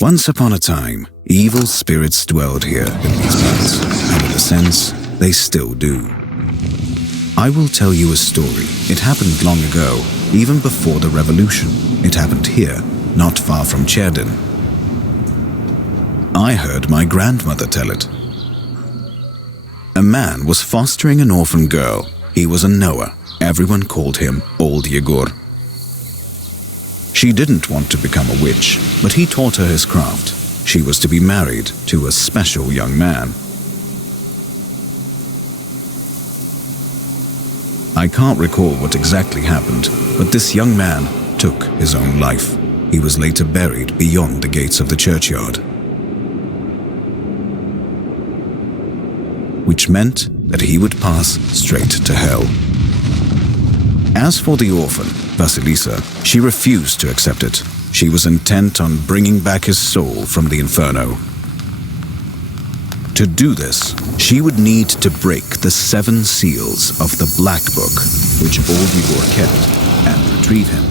Once upon a time, evil spirits dwelled here in these parts, and in a sense, they still do. I will tell you a story. It happened long ago, even before the revolution. It happened here, not far from Cherdin. I heard my grandmother tell it. A man was fostering an orphan girl. He was a Noah. Everyone called him Old Yegor. She didn't want to become a witch, but he taught her his craft. She was to be married to a special young man. I can't recall what exactly happened, but this young man took his own life. He was later buried beyond the gates of the churchyard, which meant that he would pass straight to hell. As for the orphan, Vasilisa, she refused to accept it. She was intent on bringing back his soul from the inferno. To do this, she would need to break the 7 seals of the Black Book, which Old Yegor kept, and retrieve him.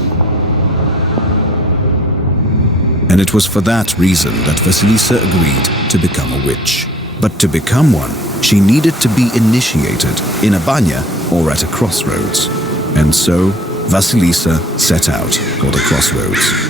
And it was for that reason that Vasilisa agreed to become a witch. But to become one, she needed to be initiated in a banya or at a crossroads. And so, Vasilisa set out for the crossroads.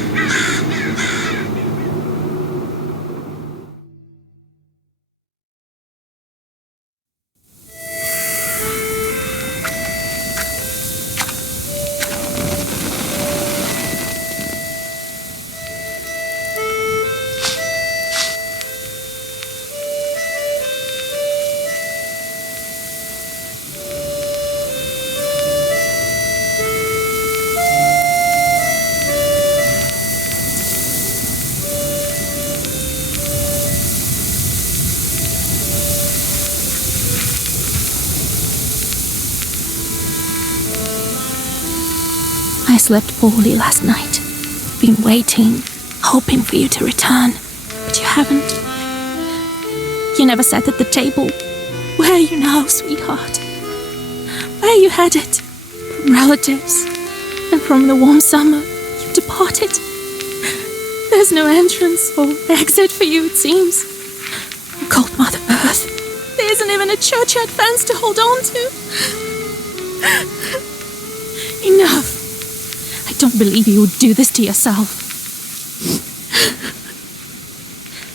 I slept poorly last night. Been waiting, hoping for you to return, but you haven't. You never sat at the table. Where are you now, sweetheart? Where are you headed? From relatives, and from the warm summer, you departed. There's no entrance or exit for you, it seems. Cold Mother Earth. There isn't even a churchyard fence to hold on to. Enough. I don't believe you would do this to yourself.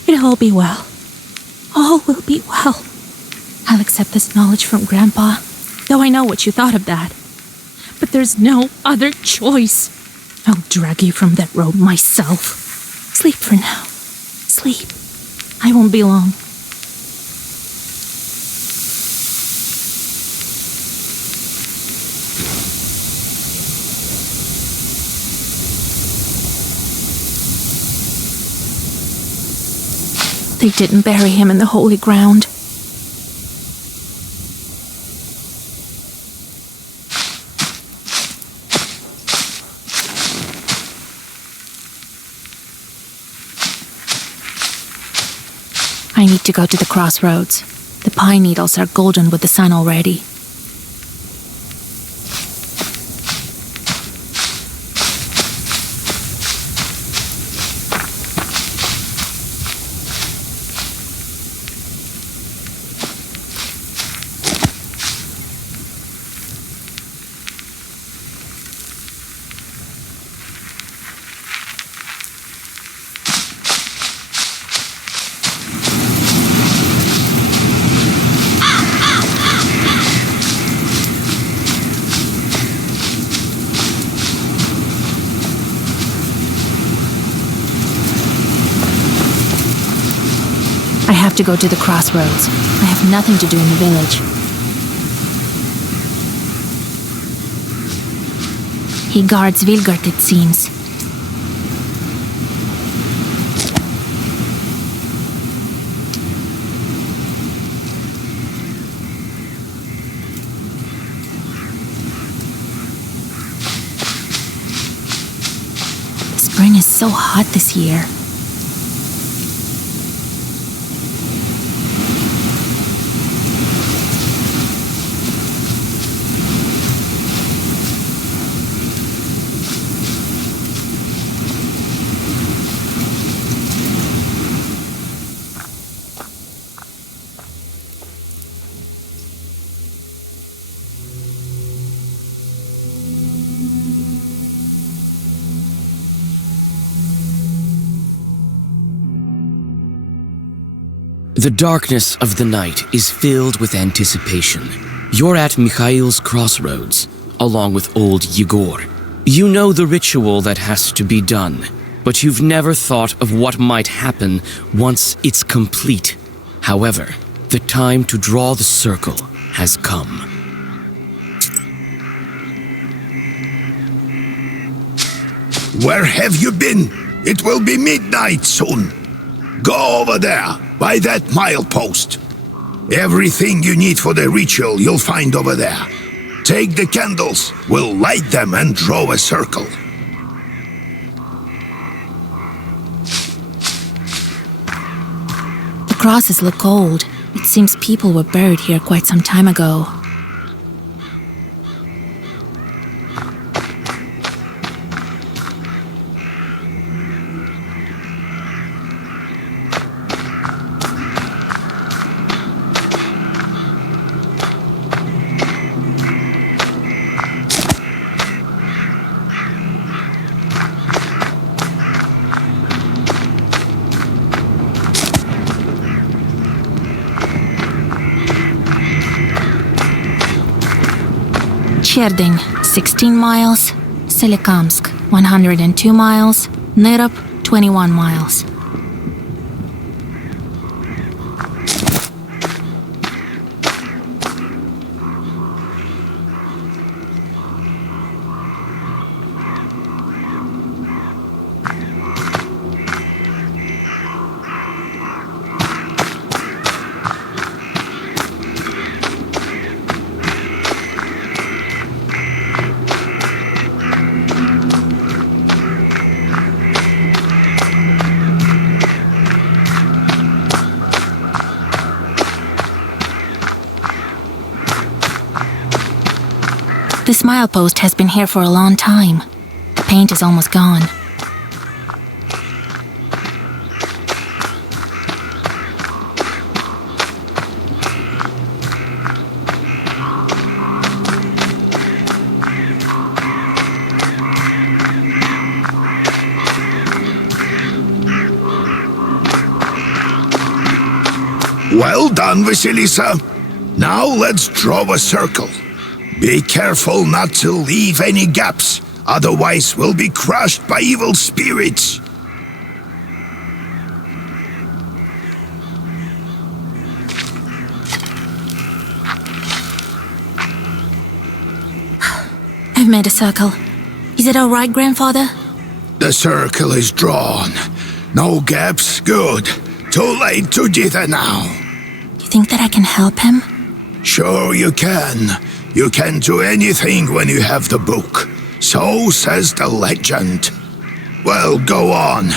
It'll all be well. All will be well. I'll accept this knowledge from Grandpa, though I know what you thought of that. But there's no other choice. I'll drag you from that road myself. Sleep for now. Sleep. I won't be long. They didn't bury him in the holy ground. I need to go to the crossroads. The pine needles are golden with the sun already. I have to go to the crossroads. I have nothing to do in the village. He guards Vilgard, it seems. The spring is so hot this year. The darkness of the night is filled with anticipation. You're at Mikhail's crossroads, along with old Yegor. You know the ritual that has to be done, but you've never thought of what might happen once it's complete. However, the time to draw the circle has come. Where have you been? It will be midnight soon. Go over there, by that milepost. Everything you need for the ritual you'll find over there. Take the candles, we'll light them and draw a circle. The crosses look old. It seems people were buried here quite some time ago. Cherdyn, 16 miles. Solikamsk, 102 miles. Nerop, 21 miles. This milepost has been here for a long time. The paint is almost gone. Well done, Vasilisa. Now let's draw a circle. Be careful not to leave any gaps, otherwise we'll be crushed by evil spirits. I've made a circle. Is it all right, Grandfather? The circle is drawn. No gaps, good. Too late to dither now. You think that I can help him? Sure you can. You can do anything when you have the book. So says the legend. Well, go on.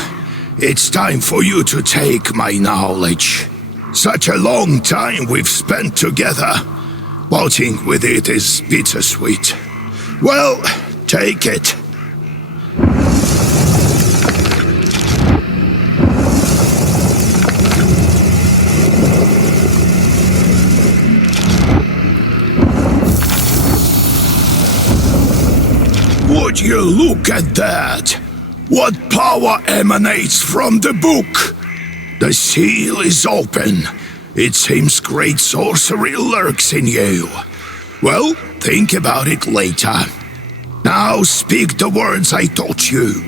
It's time for you to take my knowledge. Such a long time we've spent together. Parting with it is bittersweet. Well, take it. Would you look at that? What power emanates from the book? The seal is open. It seems great sorcery lurks in you. Well, think about it later. Now speak the words I taught you.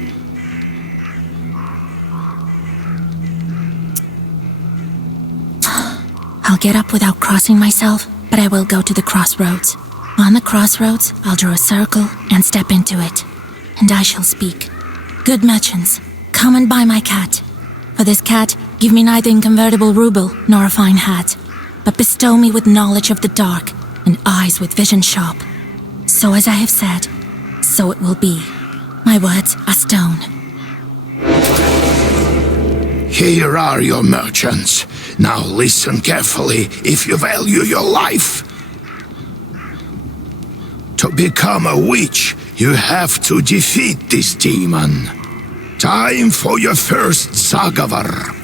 I'll get up without crossing myself, but I will go to the crossroads. On the crossroads, I'll draw a circle and step into it. And I shall speak. Good merchants, come and buy my cat. For this cat, give me neither inconvertible ruble nor a fine hat, but bestow me with knowledge of the dark and eyes with vision sharp. So as I have said, so it will be. My words are stone. Here are your merchants. Now listen carefully if you value your life. To become a witch, you have to defeat this demon. Time for your first Zagavar.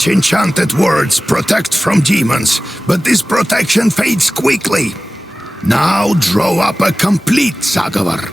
much enchanted words protect from demons, but this protection fades quickly. Now draw up a complete zagovor.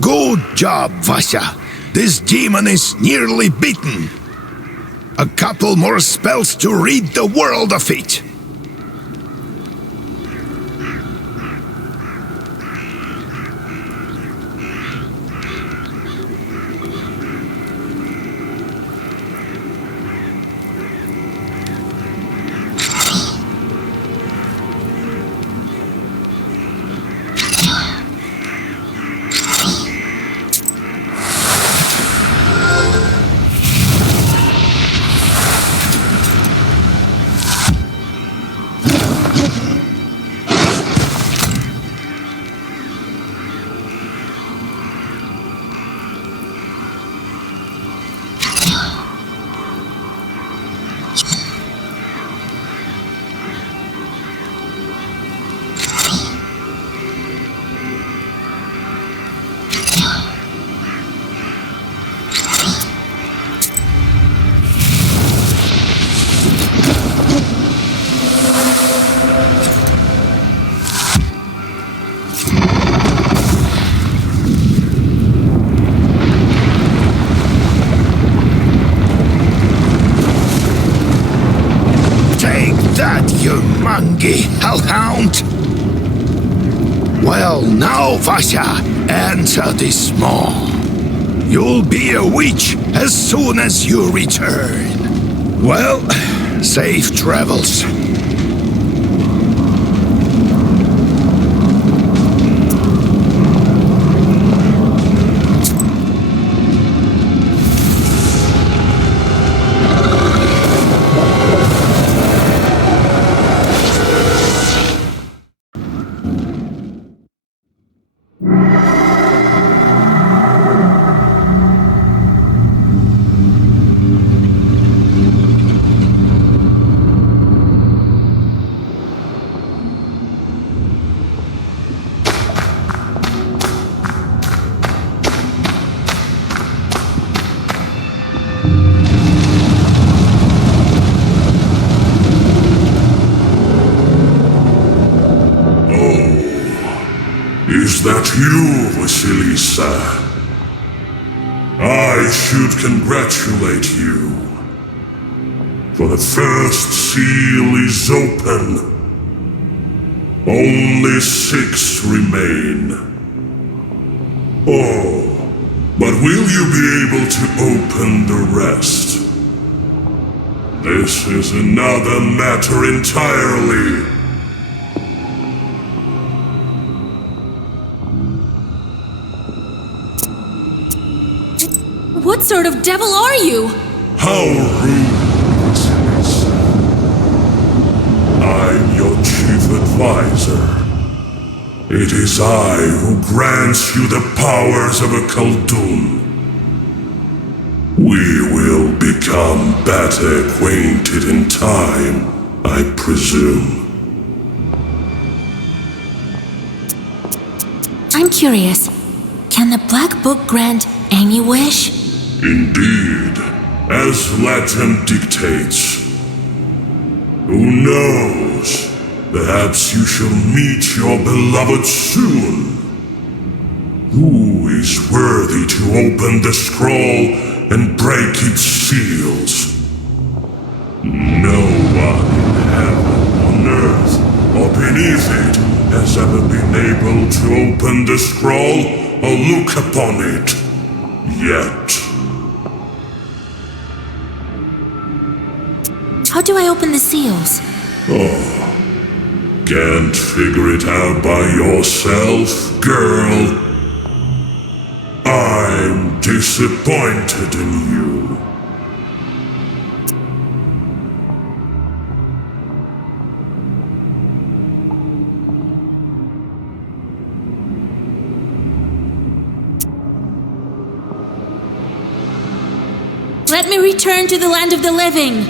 Good job, Vasya. This demon is nearly beaten. A couple more spells to rid the world of it. Hellhound! Well, now, Vasya, enter this maw. You'll be a witch as soon as you return. Well, safe travels. Is that you, Vasilisa? I should congratulate you. For the first seal is open. Only 6 remain. Oh, but will you be able to open the rest? This is another matter entirely. What sort of devil are you? How rude, Vasilisa. I'm your chief advisor. It is I who grants you the powers of a Khaldun. We will become better acquainted in time, I presume. I'm curious. Can the Black Book grant any wish? Indeed, as legend dictates. Who knows? Perhaps you shall meet your beloved soon. Who is worthy to open the scroll and break its seals? No one in heaven, on earth, or beneath it has ever been able to open the scroll or look upon it. Yet. How do I open the seals? Oh, can't figure it out by yourself, girl? disappointed in you. Let me return to the land of the living.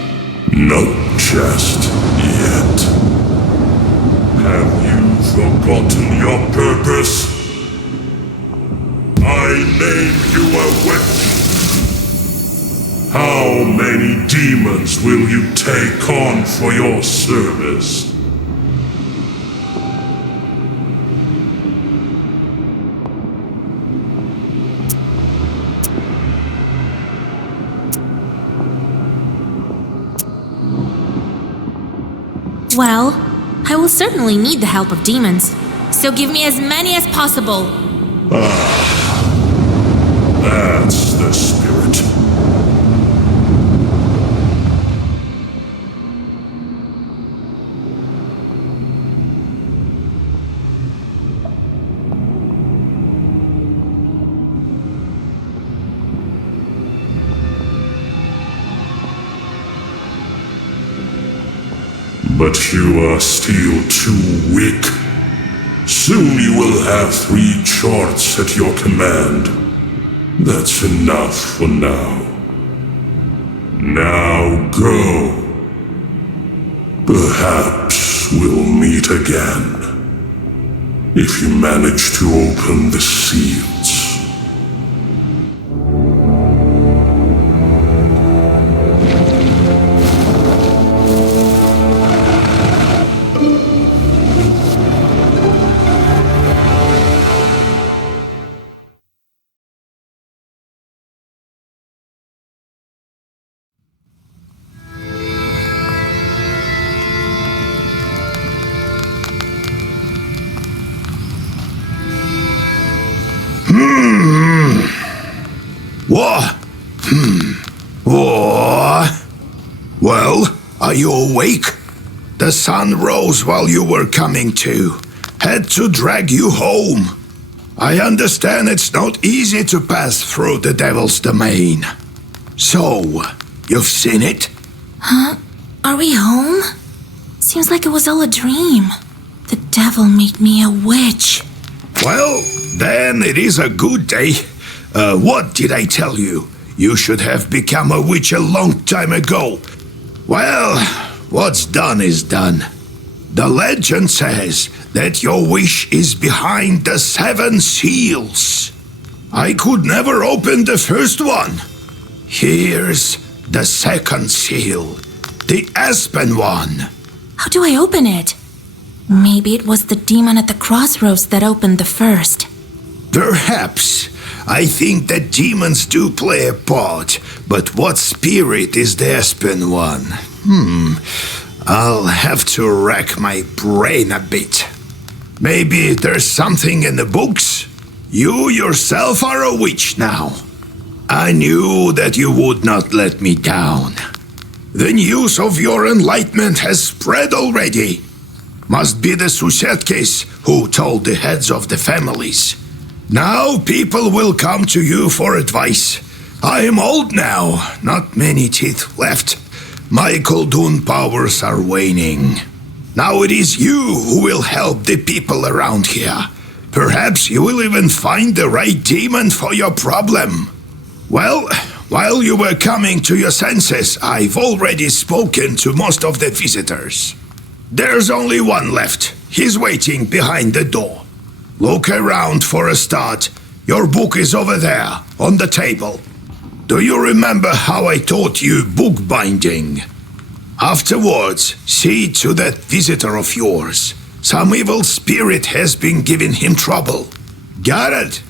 Not just yet. Have you forgotten your purpose? I named you a witch. How many demons will you take on for your service? Well, I will certainly need the help of demons, so give me as many as possible. That's the spirit. But you are still too weak. Soon you will have 3 charts at your command. That's enough for now. Now go. Perhaps we'll meet again, if you manage to open the seals. Well, are you awake? The sun rose while you were coming to. Had to drag you home. I understand it's not easy to pass through the devil's domain. So, you've seen it? Huh? Are we home? Seems like it was all a dream. The devil made me a witch. Well, then it is a good day. What did I tell you? You should have become a witch a long time ago. Well, what's done is done. The legend says that your wish is behind the 7 seals. I could never open the first one. Here's the second seal, the aspen one. How do I open it? Maybe it was the demon at the crossroads that opened the first. Perhaps. I think that demons do play a part, but what spirit is the aspen one? I'll have to rack my brain a bit. Maybe there's something in the books? You yourself are a witch now. I knew that you would not let me down. The news of your enlightenment has spread already. Must be the Susetkis who told the heads of the families. Now people will come to you for advice. I am old now, not many teeth left. My Koldun powers are waning. Now it is you who will help the people around here. Perhaps you will even find the right demon for your problem. Well, while you were coming to your senses, I've already spoken to most of the visitors. There's only one left. He's waiting behind the door. Look around for a start. Your book is over there, on the table. Do you remember how I taught you bookbinding? Afterwards, see to that visitor of yours. Some evil spirit has been giving him trouble. Got it?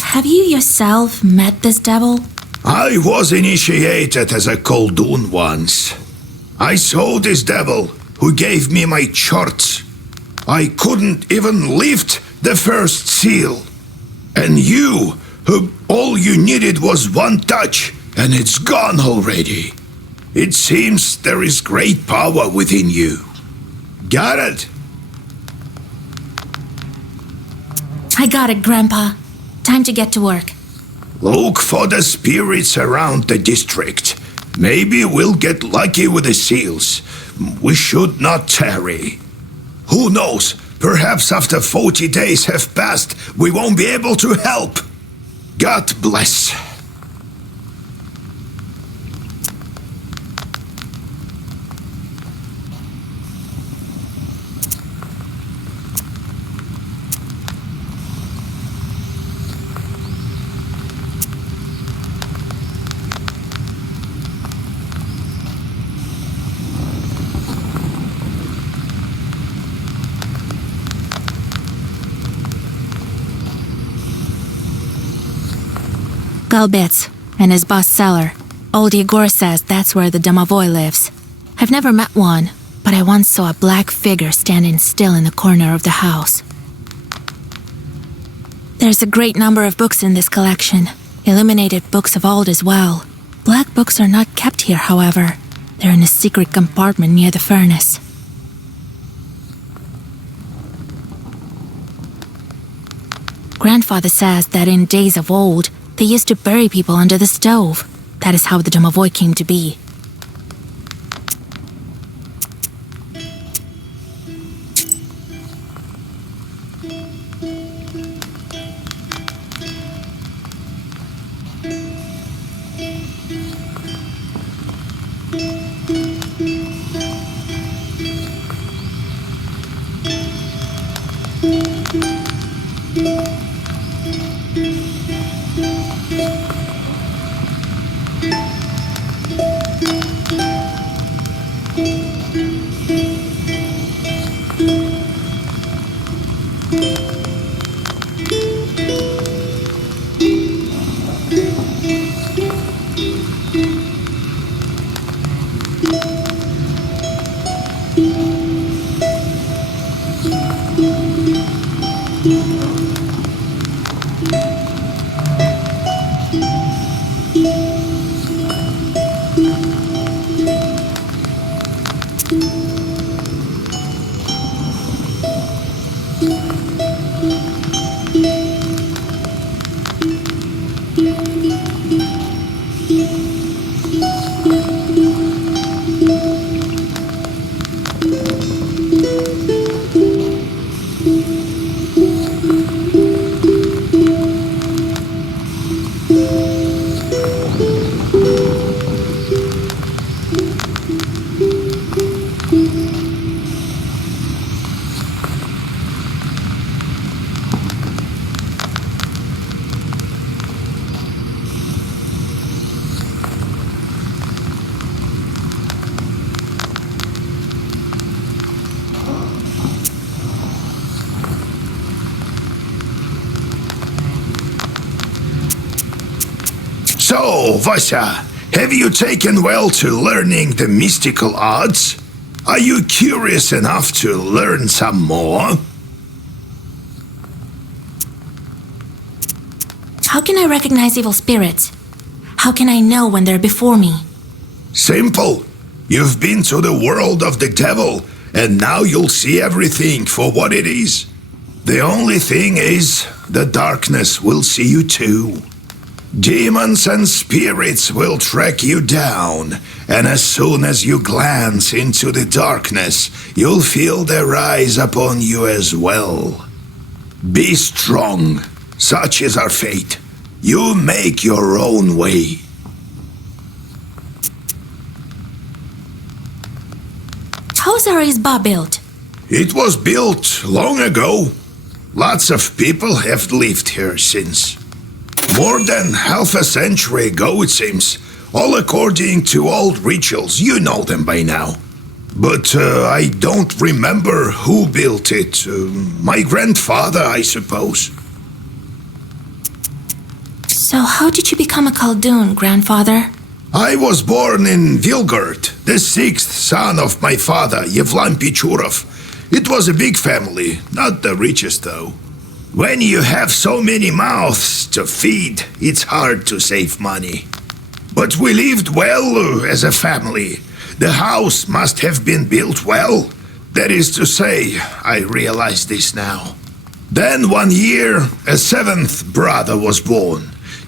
Have you yourself met this devil? I was initiated as a Koldun once. I saw this devil who gave me my charts. I couldn't even lift the first seal. And you, who all you needed was one touch, and it's gone already. It seems there is great power within you. Got it? I got it, Grandpa. Time to get to work. Look for the spirits around the district. Maybe we'll get lucky with the seals. We should not tarry. Who knows? Perhaps after 40 days have passed, we won't be able to help. God bless. Galbets and his boss cellar. Old Igor says that's where the domovoi lives. I've never met one, but I once saw a black figure standing still in the corner of the house. There's a great number of books in this collection, illuminated books of old as well. Black books are not kept here, however. They're in a secret compartment near the furnace. Grandfather says that in days of old, they used to bury people under the stove. That is how the domovoi came to be. So, Vasya, have you taken well to learning the mystical arts? Are you curious enough to learn some more? How can I recognize evil spirits? How can I know when they're before me? Simple. You've been to the world of the devil, and now you'll see everything for what it is. The only thing is, the darkness will see you too. Demons and spirits will track you down, and as soon as you glance into the darkness, you'll feel their eyes upon you as well. Be strong. Such is our fate. You make your own way. How's our Izba built? It was built long ago. Lots of people have lived here since. More than half a century ago, it seems. All according to old rituals. You know them by now. But I don't remember who built it. My grandfather, I suppose. So how did you become a Khaldun, Grandfather? I was born in Vilgard, the sixth son of my father, Yevlan Pichurov. It was a big family, not the richest though. When you have so many mouths to feed, it's hard to save money. But we lived well as a family. The house must have been built well. That is to say, I realize this now. Then one year, a seventh brother was born.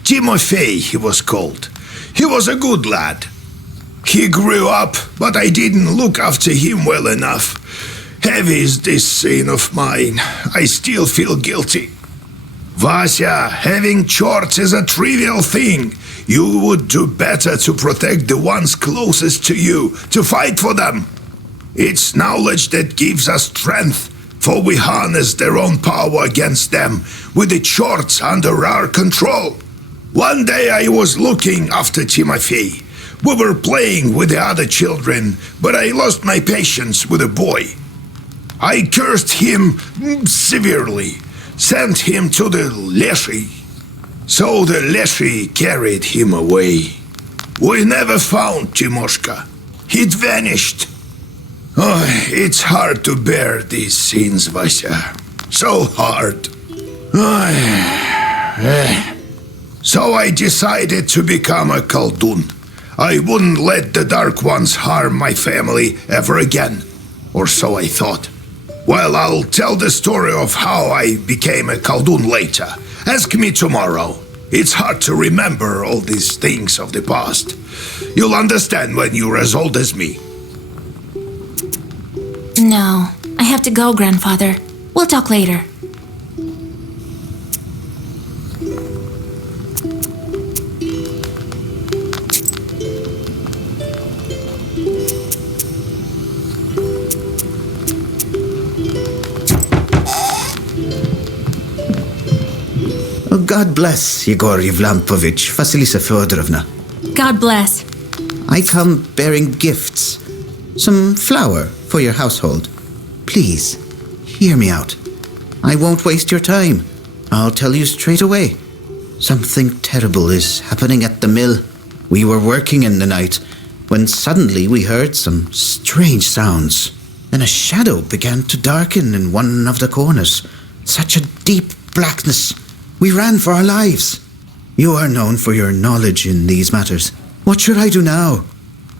Timofey he was called. He was a good lad. He grew up, but I didn't look after him well enough. Heavy is this sin of mine. I still feel guilty. Vasya, having chorts is a trivial thing. You would do better to protect the ones closest to you, to fight for them. It's knowledge that gives us strength, for we harness their own power against them, with the chorts under our control. One day I was looking after Timofey. We were playing with the other children, but I lost my patience with the boy. I cursed him severely, sent him to the Leshy. So the Leshy carried him away. We never found Timoshka. He'd vanished. Oh, it's hard to bear these scenes, Vasya. So hard. So I decided to become a Koldun. I wouldn't let the Dark Ones harm my family ever again. Or so I thought. Well, I'll tell the story of how I became a Koldun later. Ask me tomorrow. It's hard to remember all these things of the past. You'll understand when you're as old as me. No, I have to go, Grandfather. We'll talk later. God bless Yegor Yevlampovich, Vasilisa Fyodorovna. God bless. I come bearing gifts. Some flour for your household. Please, hear me out. I won't waste your time. I'll tell you straight away. Something terrible is happening at the mill. We were working in the night when suddenly we heard some strange sounds. Then a shadow began to darken in one of the corners. Such a deep blackness. We ran for our lives. You are known for your knowledge in these matters. What should I do now?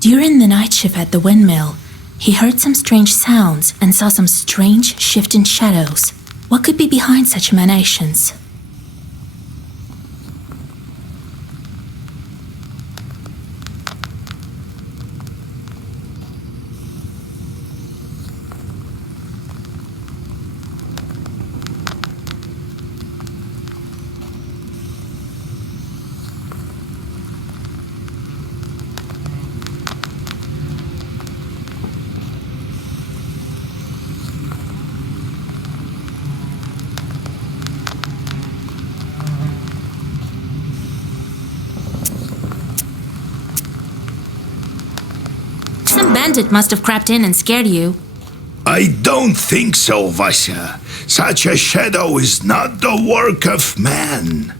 During the night shift at the windmill, he heard some strange sounds and saw some strange shifting shadows. What could be behind such emanations? Bandit must have crept in and scared you. I don't think so, Vasya. Such a shadow is not the work of man.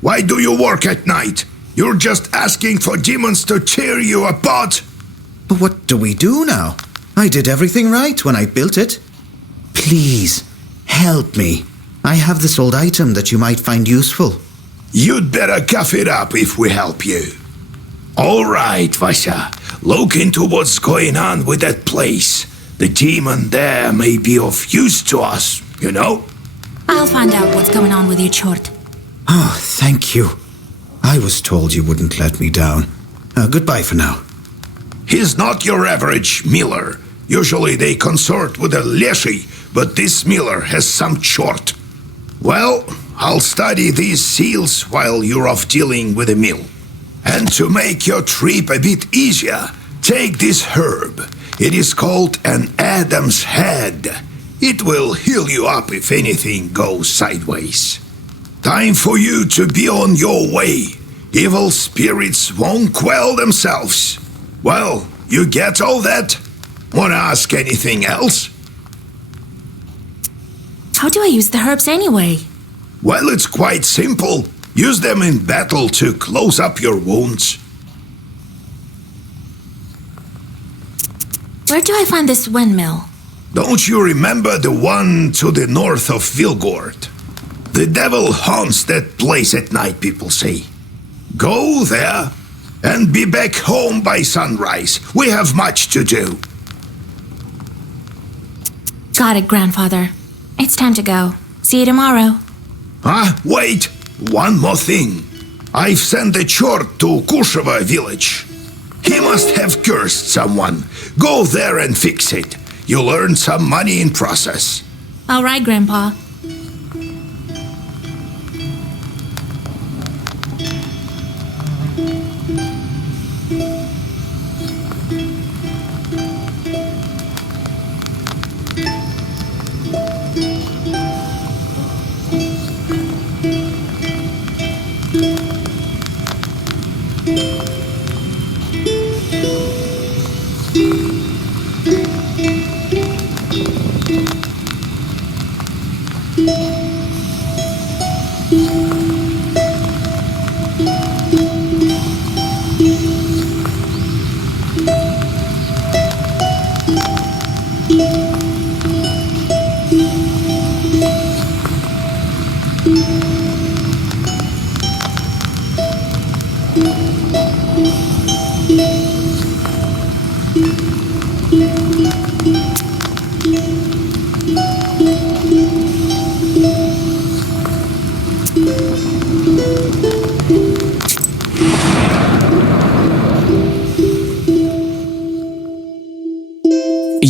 Why do you work at night? You're just asking for demons to tear you apart. But what do we do now? I did everything right when I built it. Please, help me. I have this old item that you might find useful. You'd better cough it up if we help you. All right, Vasya. Look into what's going on with that place. The demon there may be of use to us, you know? I'll find out what's going on with your chort. Oh, thank you. I was told you wouldn't let me down. Goodbye for now. He's not your average miller. Usually they consort with a leshy, but this miller has some chort. Well, I'll study these seals while you're off dealing with the mill. And to make your trip a bit easier, take this herb. It is called an Adam's Head. It will heal you up if anything goes sideways. Time for you to be on your way. Evil spirits won't quell themselves. Well, you get all that? Wanna ask anything else? How do I use the herbs anyway? Well, it's quite simple. Use them in battle to close up your wounds. Where do I find this windmill? Don't you remember the one to the north of Vilgord? The devil haunts that place at night, people say. Go there and be back home by sunrise. We have much to do. Got it, Grandfather. It's time to go. See you tomorrow. Wait! One more thing. I've sent a chort to Kusheva village. He must have cursed someone. Go there and fix it. You'll earn some money in process. All right, Grandpa.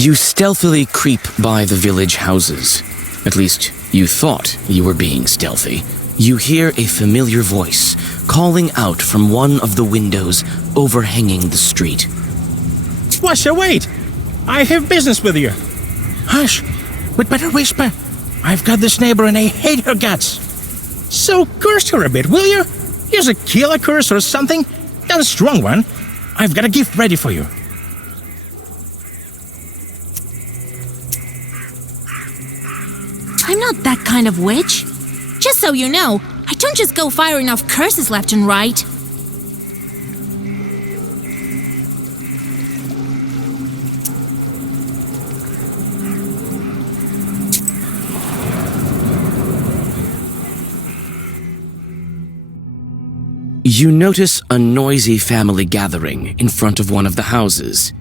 You stealthily creep by the village houses. At least, you thought you were being stealthy. You hear a familiar voice calling out from one of the windows overhanging the street. Washer, wait! I have business with you. Hush! We'd better whisper. I've got this neighbor and I hate her guts. So curse her a bit, will you? Here's a killer curse or something. Not a strong one. I've got a gift ready for you. I'm not that kind of witch. Just so you know, I don't just go firing off curses left and right. You notice a noisy family gathering in front of one of the houses.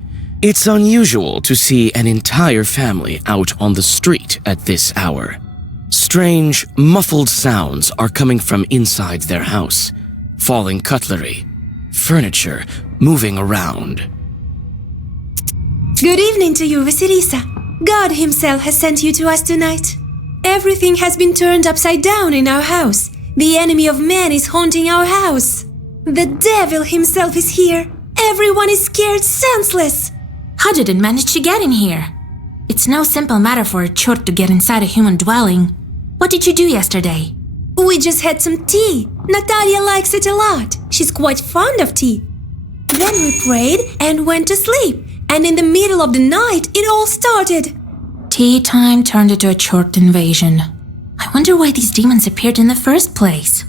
It's unusual to see an entire family out on the street at this hour. Strange, muffled sounds are coming from inside their house. Falling cutlery, furniture moving around. Good evening to you, Vasilisa. God himself has sent you to us tonight. Everything has been turned upside down in our house. The enemy of man is haunting our house. The devil himself is here. Everyone is scared senseless. How did it manage to get in here? It's no simple matter for a chort to get inside a human dwelling. What did you do yesterday? We just had some tea. Natalia likes it a lot. She's quite fond of tea. Then we prayed and went to sleep. And in the middle of the night, it all started. Tea time turned into a chort invasion. I wonder why these demons appeared in the first place.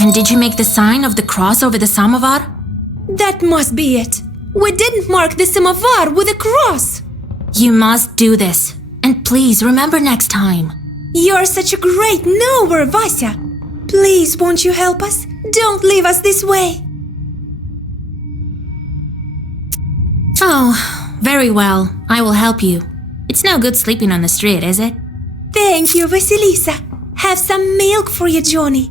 And did you make the sign of the cross over the samovar? That must be it. We didn't mark the samovar with a cross. You must do this. And please remember next time. You're such a great knower, Vasya. Please, won't you help us? Don't leave us this way. Oh, very well. I will help you. It's no good sleeping on the street, is it? Thank you, Vasilisa. Have some milk for you, Johnny.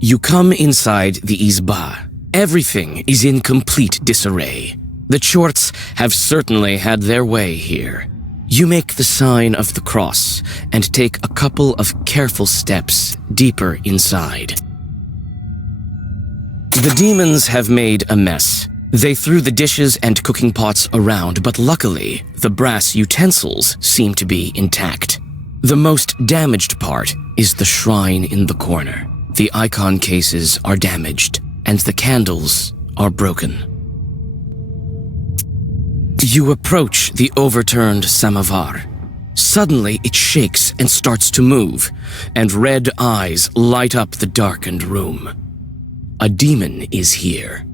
You come inside the izba. Everything is in complete disarray. The Chorts have certainly had their way here. You make the sign of the cross and take a couple of careful steps deeper inside. The demons have made a mess. They threw the dishes and cooking pots around, but luckily, the brass utensils seem to be intact. The most damaged part is the shrine in the corner. The icon cases are damaged, and the candles are broken. You approach the overturned samovar. Suddenly, it shakes and starts to move, and red eyes light up the darkened room. A demon is here.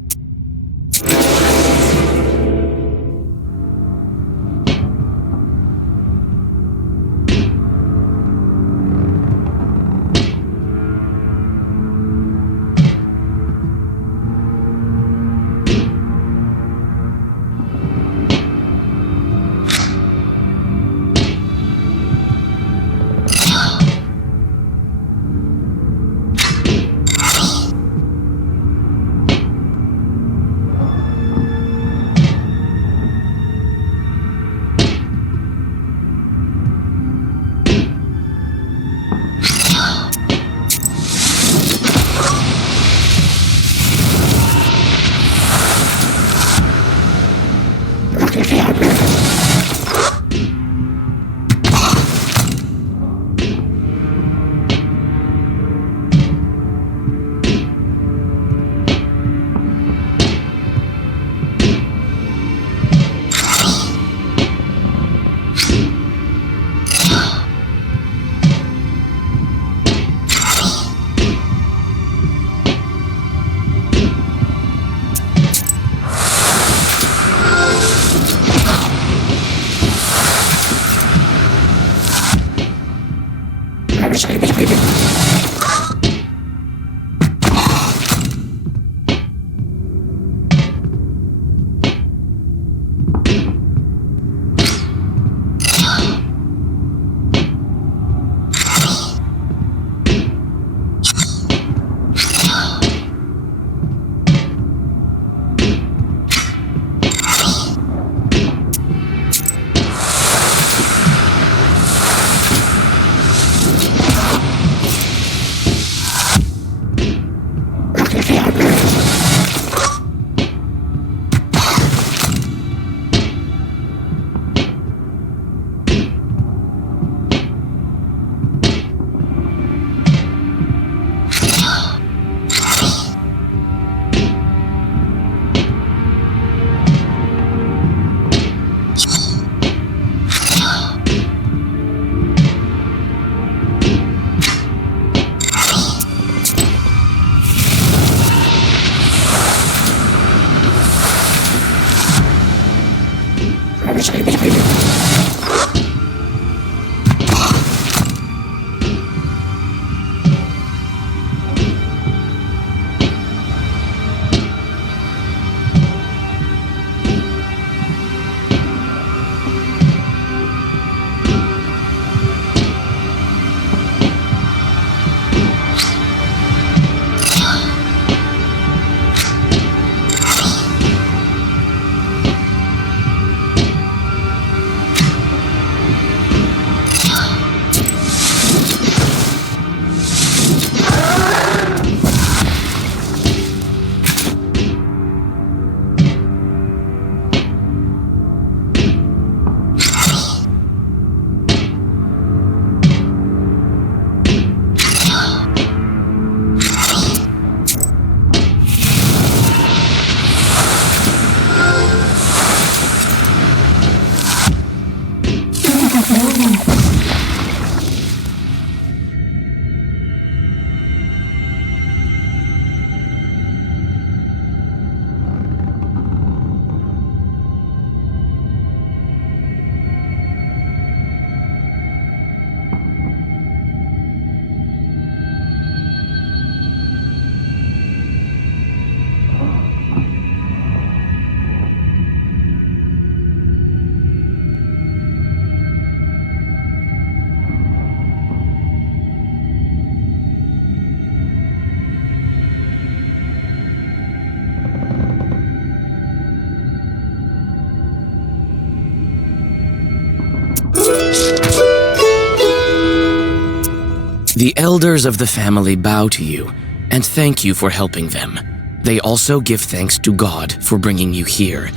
The elders of the family bow to you and thank you for helping them. They also give thanks to God for bringing you here.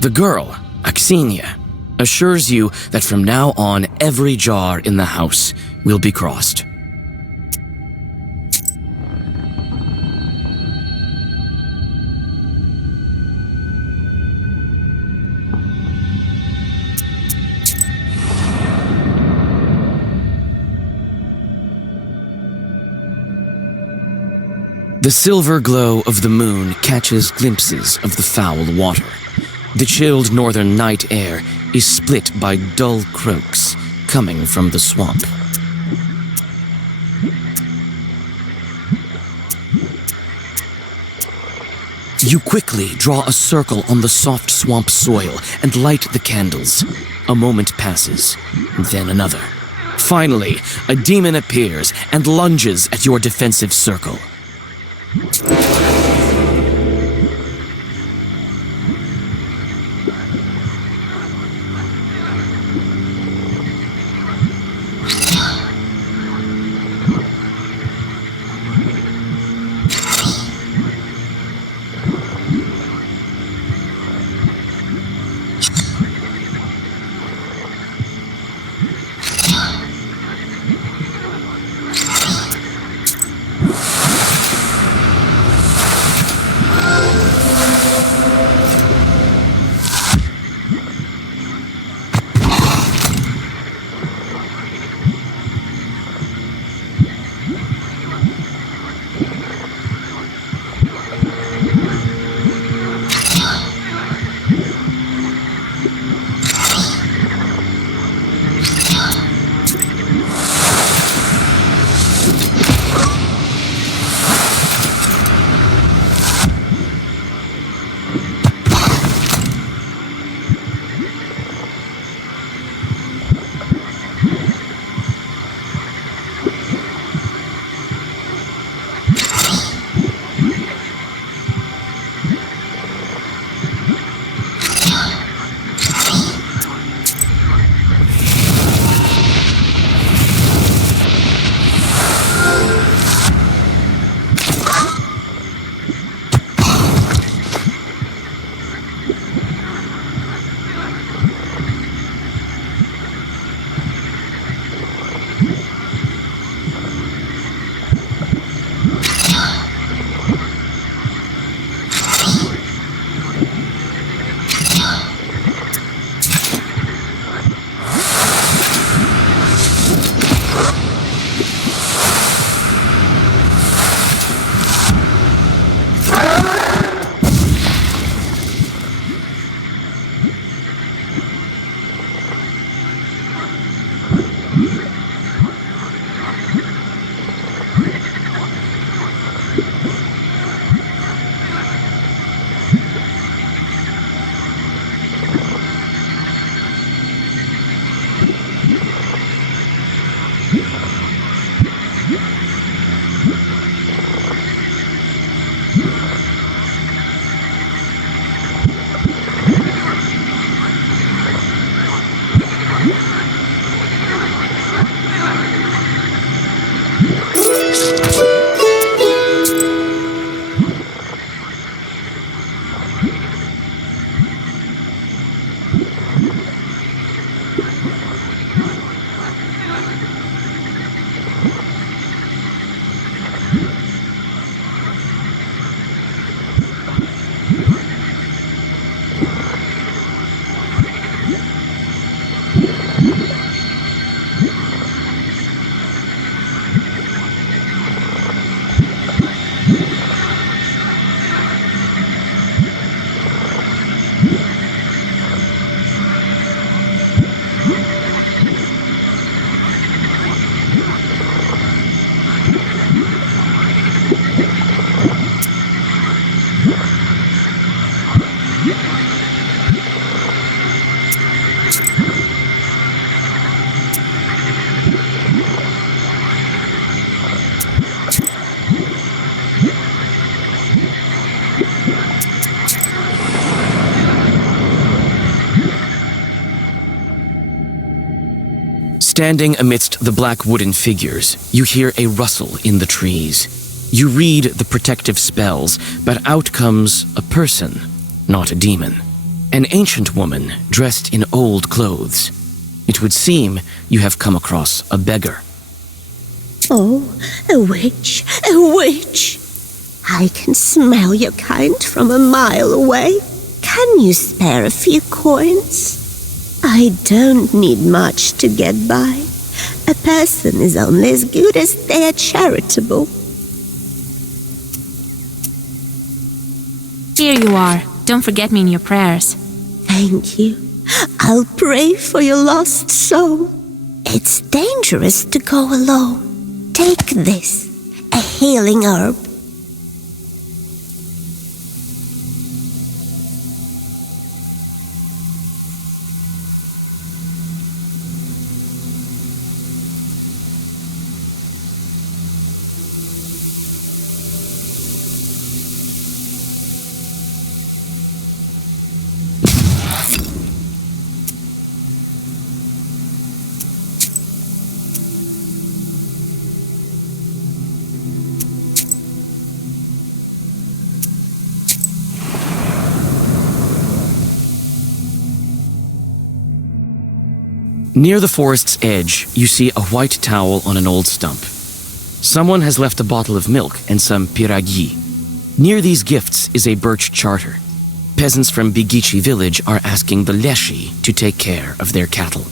The girl, Axinia, assures you that from now on every jar in the house will be crossed. The silver glow of the moon catches glimpses of the foul water. The chilled northern night air is split by dull croaks coming from the swamp. You quickly draw a circle on the soft swamp soil and light the candles. A moment passes, then another. Finally, a demon appears and lunges at your defensive circle. Standing amidst the black wooden figures, you hear a rustle in the trees. You read the protective spells, but out comes a person, not a demon. An ancient woman dressed in old clothes. It would seem you have come across a beggar. Oh, a witch, a witch! I can smell your kind from a mile away. Can you spare a few coins? I don't need much to get by. A person is only as good as they are charitable. Here you are. Don't forget me in your prayers. Thank you. I'll pray for your lost soul. It's dangerous to go alone. Take this, a healing herb. Near the forest's edge, you see a white towel on an old stump. Someone has left a bottle of milk and some piragi. Near these gifts is a birch charter. Peasants from Bigici village are asking the Leshi to take care of their cattle.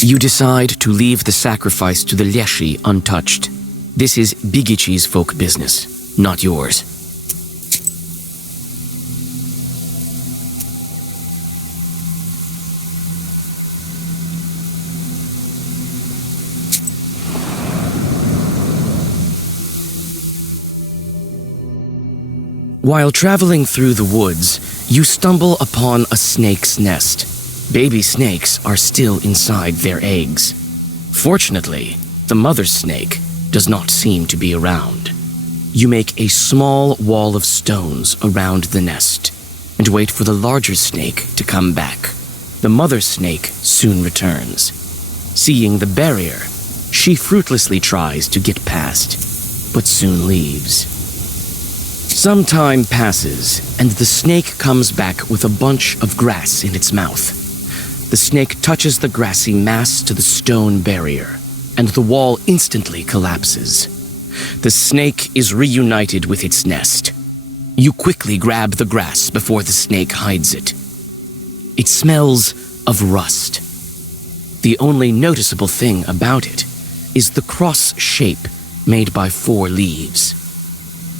You decide to leave the sacrifice to the Leshi untouched. This is Bigici's folk business, not yours. While traveling through the woods, you stumble upon a snake's nest. Baby snakes are still inside their eggs. Fortunately, the mother snake does not seem to be around. You make a small wall of stones around the nest and wait for the larger snake to come back. The mother snake soon returns. Seeing the barrier, she fruitlessly tries to get past, but soon leaves. Some time passes, and the snake comes back with a bunch of grass in its mouth. The snake touches the grassy mass to the stone barrier, and the wall instantly collapses. The snake is reunited with its nest. You quickly grab the grass before the snake hides it. It smells of rust. The only noticeable thing about it is the cross shape made by 4 leaves.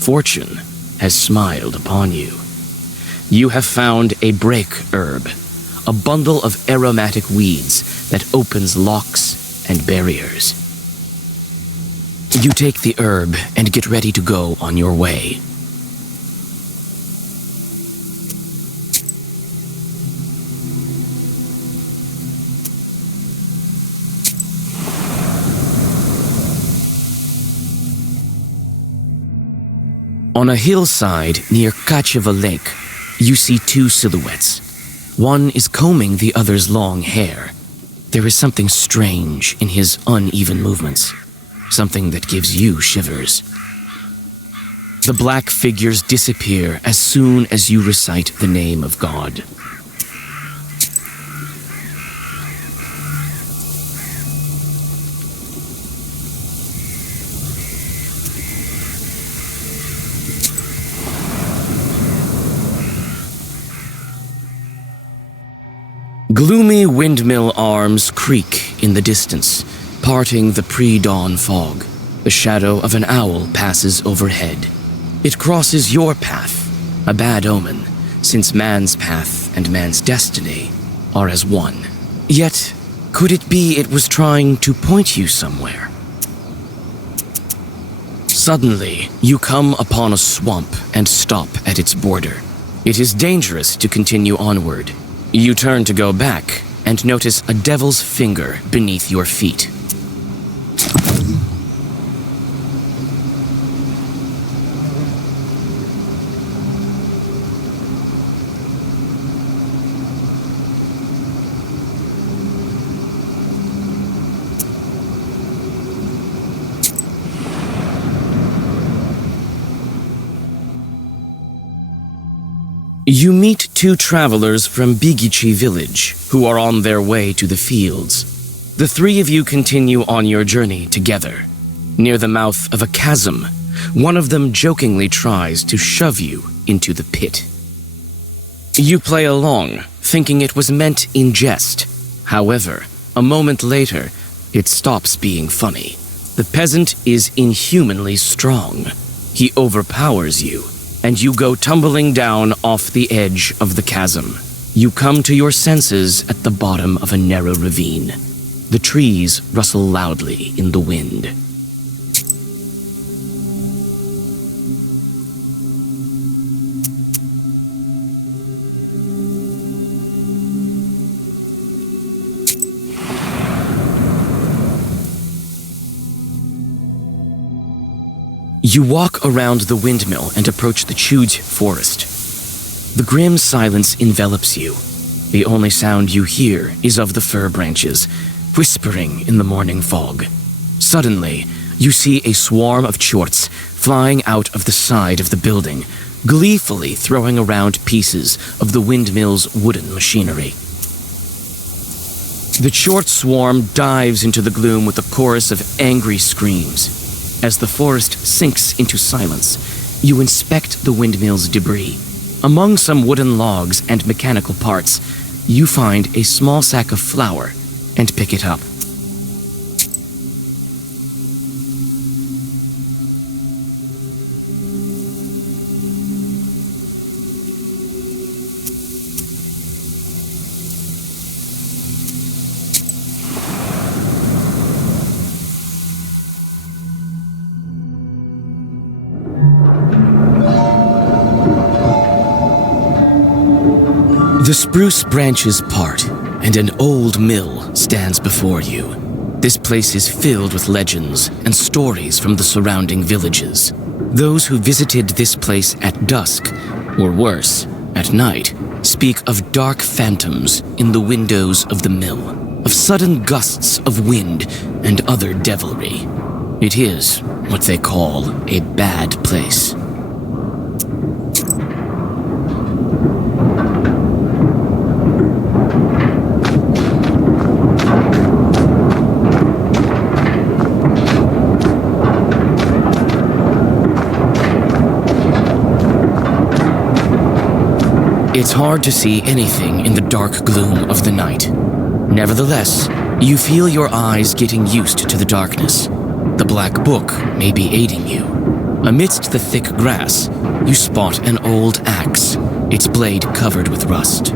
Fortune has smiled upon you. You have found a break herb, a bundle of aromatic weeds that opens locks and barriers. You take the herb and get ready to go on your way. On a hillside near Kacheva Lake, you see 2 silhouettes. One is combing the other's long hair. There is something strange in his uneven movements, something that gives you shivers. The black figures disappear as soon as you recite the name of God. Gloomy windmill arms creak in the distance, parting the pre-dawn fog. The shadow of an owl passes overhead. It crosses your path, a bad omen, since man's path and man's destiny are as one. Yet, Could it be it was trying to point you somewhere? Suddenly, you come upon a swamp and stop at its border. It is dangerous to continue onward. You turn to go back and notice a devil's finger beneath your feet. You meet two travelers from Bigici village who are on their way to the fields. The three of you continue on your journey together. Near the mouth of a chasm, one of them jokingly tries to shove you into the pit. You play along, thinking it was meant in jest. However, a moment later, it stops being funny. The peasant is inhumanly strong. He overpowers you, and you go tumbling down off the edge of the chasm. You come to your senses at the bottom of a narrow ravine. The trees rustle loudly in the wind. You walk around the windmill and approach the Chuj forest. The grim silence envelops you. The only sound you hear is of the fir branches, whispering in the morning fog. Suddenly, you see a swarm of chorts flying out of the side of the building, gleefully throwing around pieces of the windmill's wooden machinery. The chort swarm dives into the gloom with a chorus of angry screams. As the forest sinks into silence, you inspect the windmill's debris. Among some wooden logs and mechanical parts, you find a small sack of flour and pick it up. The spruce branches part, and an old mill stands before you. This place is filled with legends and stories from the surrounding villages. Those who visited this place at dusk, or worse, at night, speak of dark phantoms in the windows of the mill, of sudden gusts of wind and other devilry. It is what they call a bad place. It's hard to see anything in the dark gloom of the night. Nevertheless, you feel your eyes getting used to the darkness. The black book may be aiding you. Amidst the thick grass, you spot an old axe, its blade covered with rust.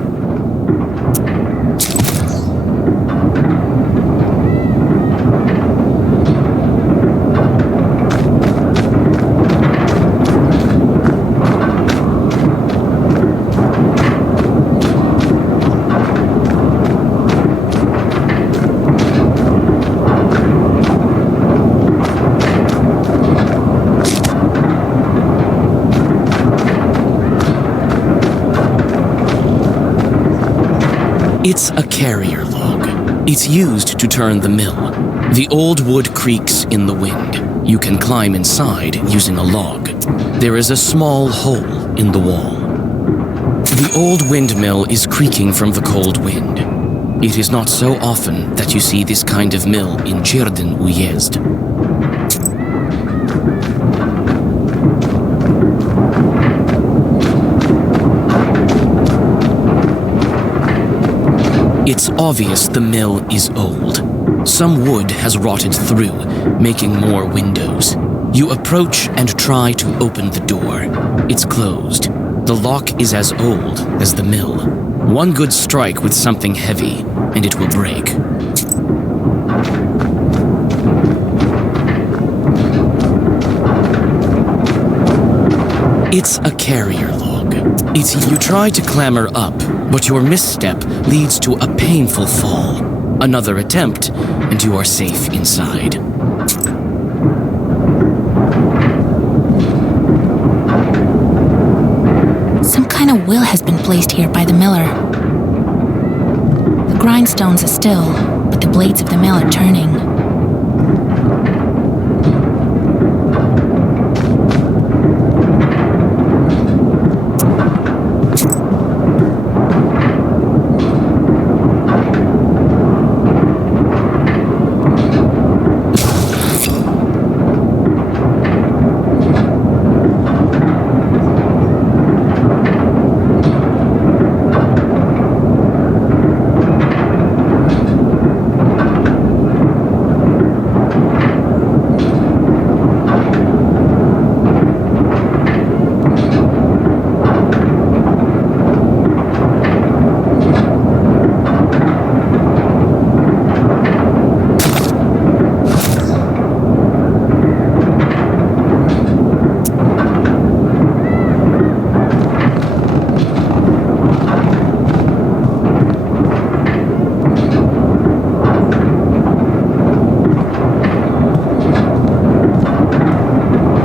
It's a carrier log. It's used to turn the mill. The old wood creaks in the wind. You can climb inside using a log. There is a small hole in the wall. The old windmill is creaking from the cold wind. It is not so often that you see this kind of mill in Черден Uyezd. It's obvious the mill is old. Some wood has rotted through, making more windows. You approach and try to open the door. It's closed. The lock is as old as the mill. One good strike with something heavy, and it will break. It's a carrier log. You try to clamber up, but your misstep leads to a painful fall. Another attempt, and you are safe inside. Some kind of will has been placed here by the miller. The grindstones are still, but the blades of the mill are turning.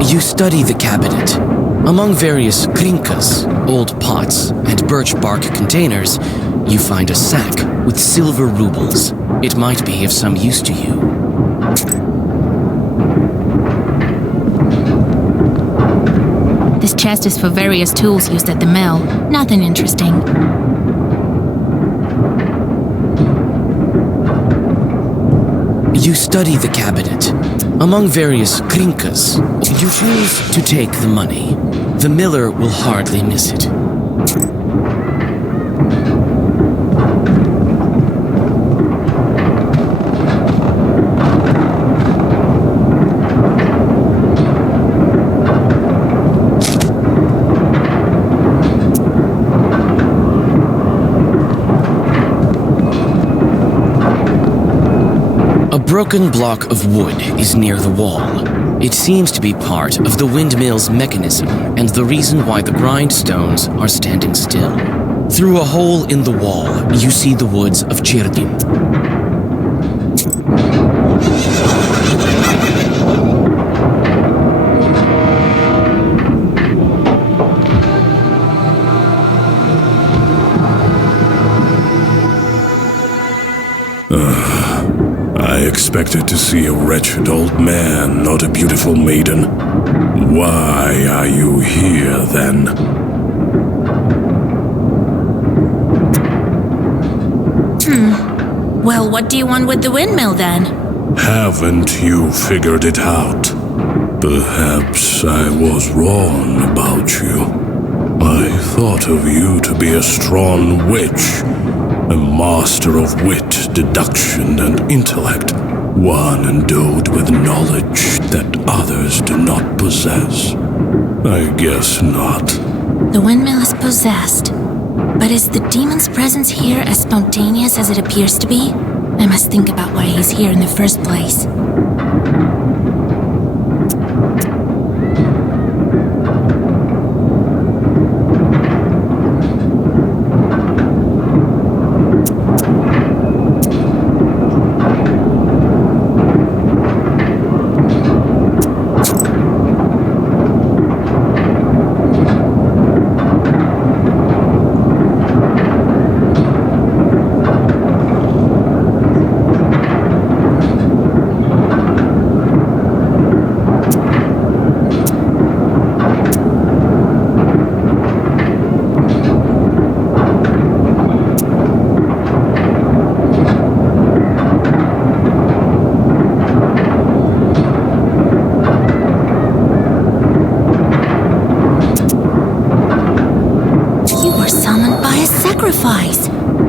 You study the cabinet. Among various krinkas, old pots, and birch bark containers, you find a sack with silver rubles. It might be of some use to you. This chest is for various tools used at the mill. Nothing interesting. You study the cabinet. Among various krinkas, you choose to take the money. The miller will hardly miss it. A broken block of wood is near the wall. It seems to be part of the windmill's mechanism and the reason why the grindstones are standing still. Through a hole in the wall, you see the woods of Chirdim. I expected to see a wretched old man, not a beautiful maiden. Why are you here, then? Well, what do you want with the windmill, then? Haven't you figured it out? Perhaps I was wrong about you. I thought of you to be a strong witch, a master of wit, deduction, and intellect, one endowed with knowledge that others do not possess. I guess not. The windmill is possessed. But is the demon's presence here as spontaneous as it appears to be? I must think about why he's here in the first place.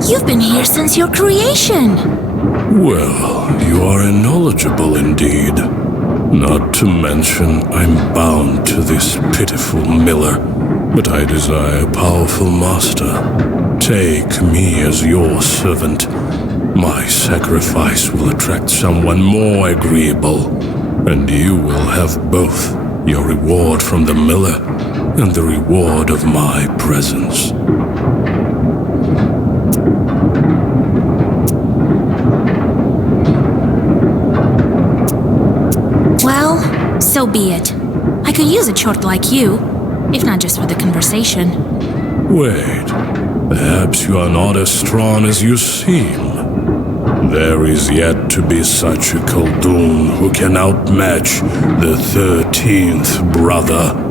You've been here since your creation. Well, you are knowledgeable indeed. Not to mention, I'm bound to this pitiful miller, but I desire a powerful master. Take me as your servant. My sacrifice will attract someone more agreeable, and you will have both your reward from the miller, and the reward of my presence. Well, so be it. I could use a chort like you, if not just for the conversation. Wait, perhaps you are not as strong as you seem. There is yet to be such a Khaldun who can outmatch the 13th brother.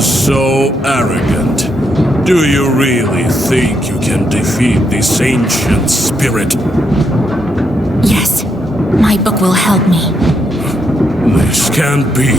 So arrogant. Do you really think you can defeat this ancient spirit? Yes, my book will help me. This can't be.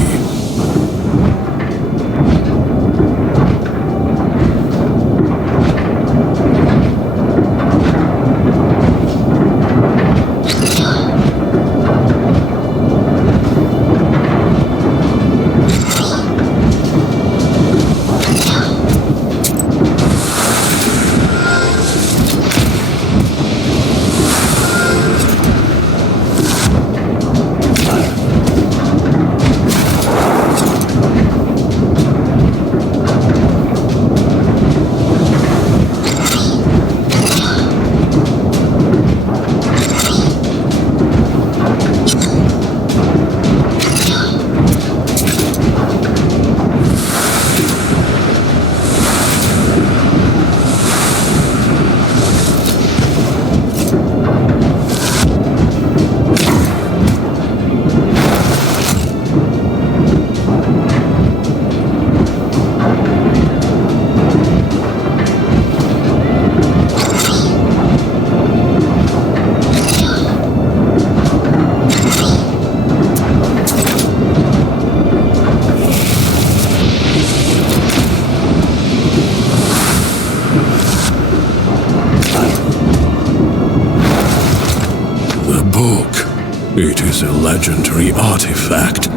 It is a legendary artifact.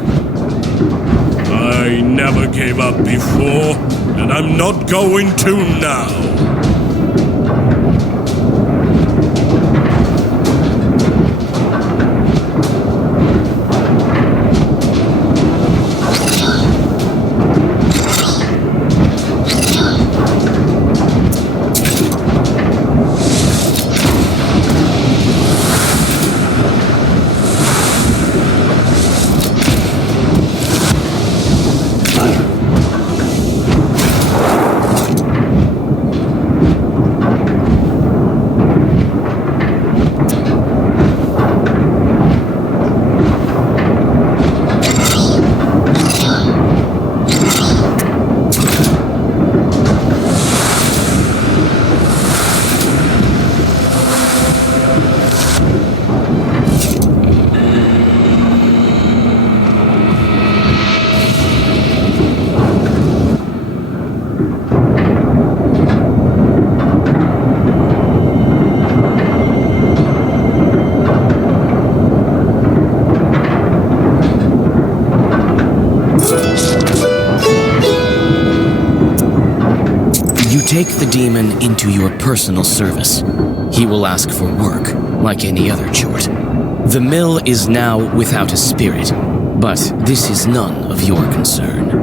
I never gave up before, and I'm not going to now. Take the demon into your personal service. He will ask for work, like any other chort. The mill is now without a spirit, but this is none of your concern.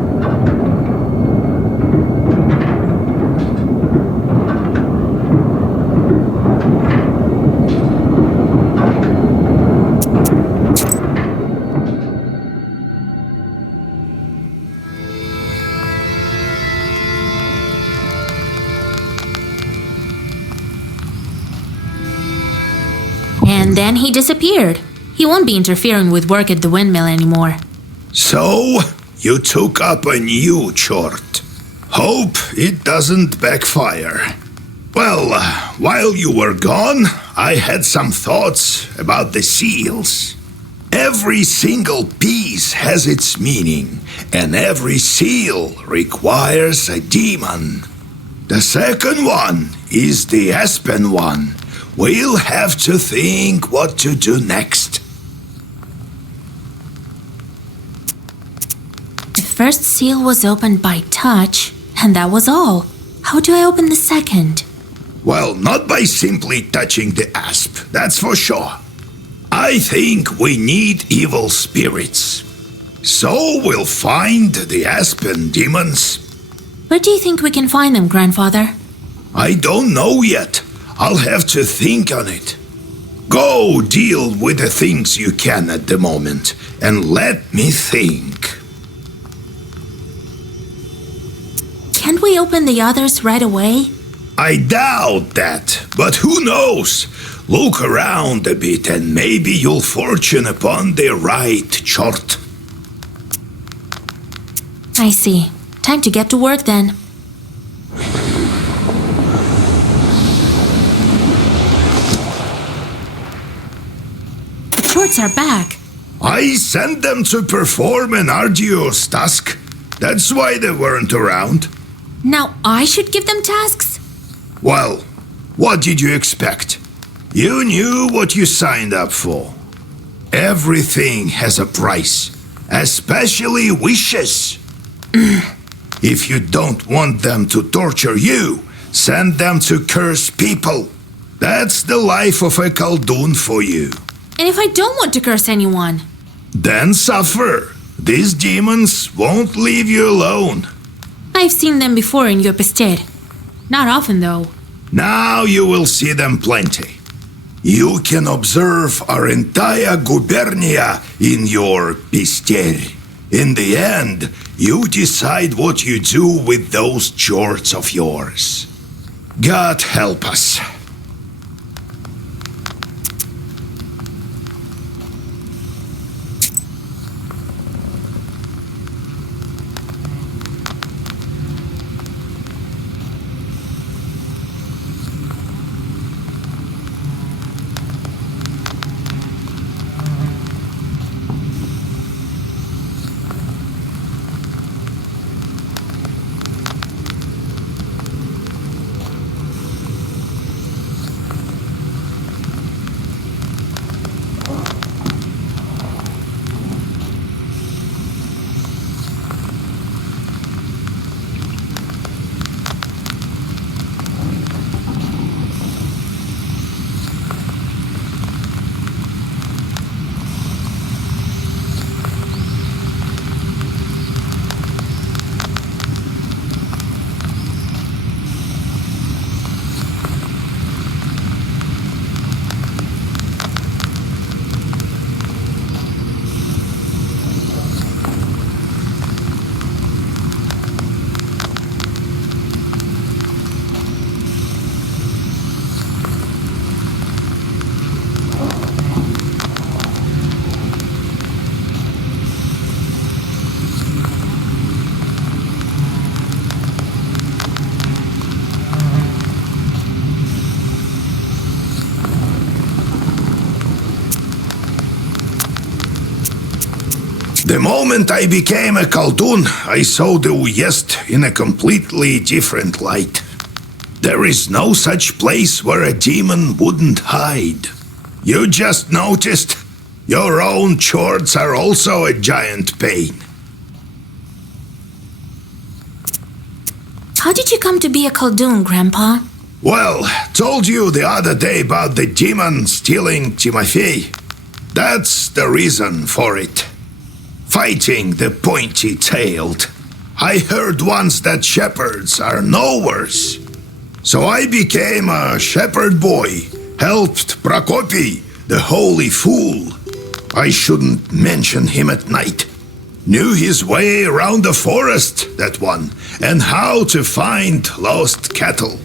And then he disappeared. He won't be interfering with work at the windmill anymore. So, you took up a new chort. Hope it doesn't backfire. Well, while you were gone, I had some thoughts about the seals. Every single piece has its meaning, and every seal requires a demon. The second one is the aspen one. We'll have to think what to do next. The first seal was opened by touch, and that was all. How do I open the second? Well, not by simply touching the asp, that's for sure. I think we need evil spirits. So we'll find the aspen demons. Where do you think we can find them, Grandfather? I don't know yet. I'll have to think on it. Go deal with the things you can at the moment, and let me think. Can't we open the others right away? I doubt that, but who knows? Look around a bit and maybe you'll fortune upon the right chort. I see. Time to get to work then. The chorts are back. I sent them to perform an arduous task. That's why they weren't around. Now I should give them tasks? Well, what did you expect? You knew what you signed up for. Everything has a price, especially wishes. If you don't want them to torture you, send them to curse people. That's the life of a Khaldun for you. And if I don't want to curse anyone? Then suffer. These demons won't leave you alone. I've seen them before in your pisted. Not often, though. Now you will see them plenty. You can observe our entire gubernia in your pisted. In the end, you decide what you do with those chorts of yours. God help us. The moment I became a Khaldun, I saw the Uyezd in a completely different light. There is no such place where a demon wouldn't hide. You just noticed? Your own chorts are also a giant pain. How did you come to be a Khaldun, Grandpa? Well, told you the other day about the demon stealing Timofey. That's the reason for it. Fighting the pointy-tailed. I heard once that shepherds are no worse. So I became a shepherd boy, helped Prokopy, the holy fool. I shouldn't mention him at night. Knew his way around the forest, that one, and how to find lost cattle.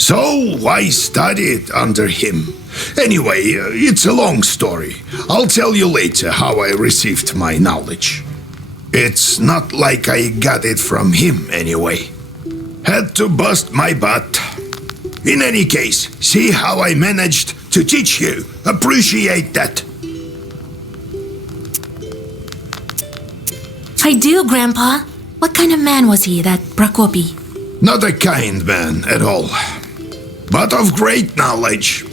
So I studied under him. Anyway, it's a long story. I'll tell you later how I received my knowledge. It's not like I got it from him anyway. Had to bust my butt. In any case, see how I managed to teach you. Appreciate that. I do, Grandpa. What kind of man was he, that Prokopi? Not a kind man at all, but of great knowledge.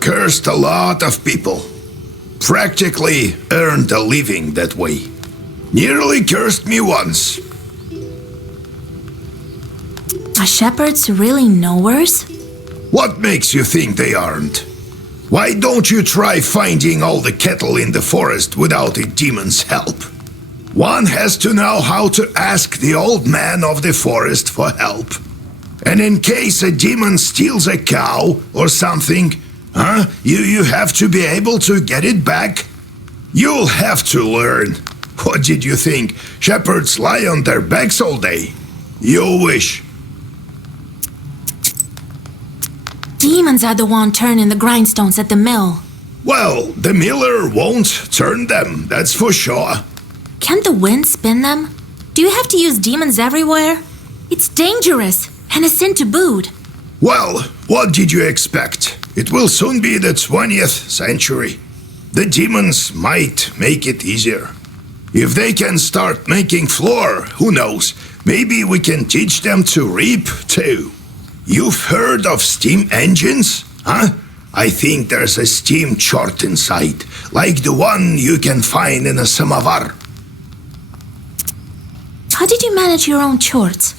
Cursed a lot of people. Practically earned a living that way. Nearly cursed me once. Are shepherds really knowers? What makes you think they aren't? Why don't you try finding all the cattle in the forest without a demon's help? One has to know how to ask the old man of the forest for help. And in case a demon steals a cow or something, you have to be able to get it back. You'll have to learn. What did you think? Shepherds lie on their backs all day? You wish. Demons are the one turning the grindstones at the mill. Well, the miller won't turn them, that's for sure. Can't the wind spin them? Do you have to use demons everywhere? It's dangerous, and a sin to boot. Well, what did you expect? It will soon be the 20th century. The demons might make it easier. If they can start making flour, who knows? Maybe we can teach them to reap, too. You've heard of steam engines, huh? I think there's a steam chart inside, like the one you can find in a samovar. How did you manage your own chores?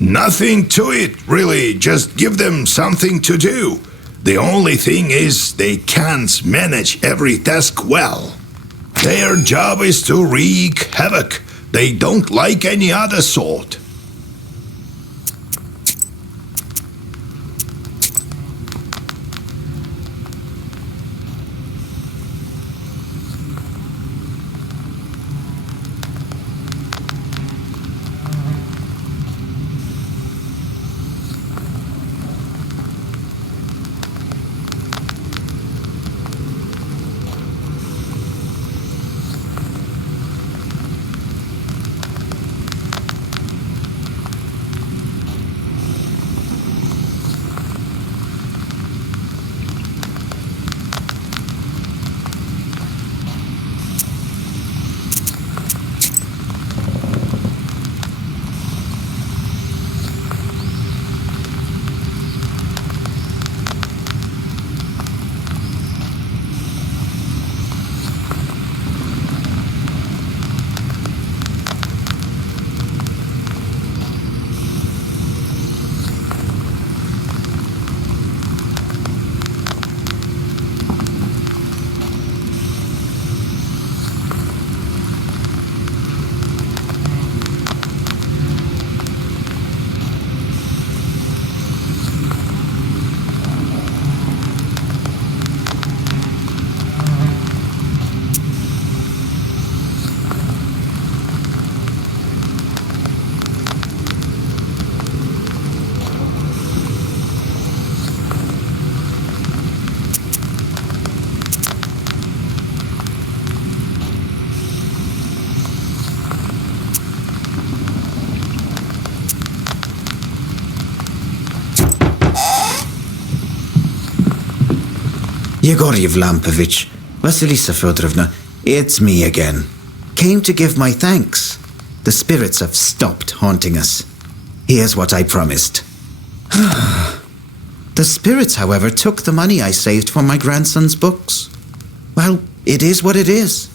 Nothing to it, really. Just give them something to do. The only thing is they can't manage every task well. Their job is to wreak havoc. They don't like any other sort. Yegor Yevlampovich, Vasilisa Fyodorovna, it's me again. Came to give my thanks. The spirits have stopped haunting us. Here's what I promised. The spirits, however, took the money I saved for my grandson's books. Well, it is what it is.